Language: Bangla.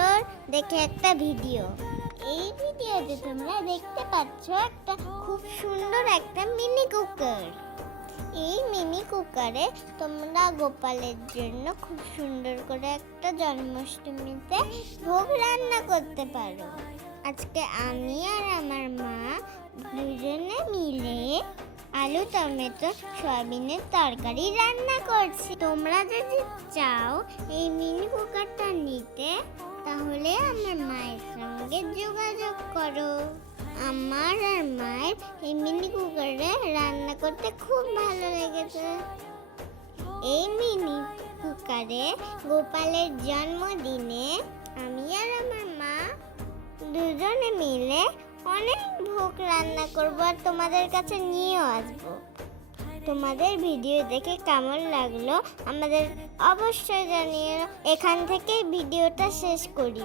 সুন্দর দেখে একটা ভিডিও। এই ভিডিওতে তোমরা দেখতে পাচ্ছ একটা খুব সুন্দর একটা মিনি কুকার। এই মিনি কুকারে তোমরা গোপালের জন্য খুব সুন্দর করে একটা জন্মাষ্টমীতে ভোগ রান্না করতে পারো। আজকে আমি আর আমার মা দুজনে মিলে আলু টমেটো সয়াবিনের তরকারি রান্না করছি। তোমরা যদি চাও এই মিনি কুকারটা নিতে, তাহলে আমার মায়ের সঙ্গে যোগাযোগ করো। আমার আর মায়ের এই মিনি কুকারে রান্না করতে খুব ভালো লেগেছে। এই মিনি কুকারে গোপালের জন্মদিনে আমি আর আমার মা দুজনে মিলে অনেক ভোগ রান্না করবো আর তোমাদের কাছে নিয়েও আসবো। তোমাদের ভিডিও দেখে কেমন লাগলো আমাদের অবশ্যই জানিও। এখান থেকে ভিডিওটা শেষ করি।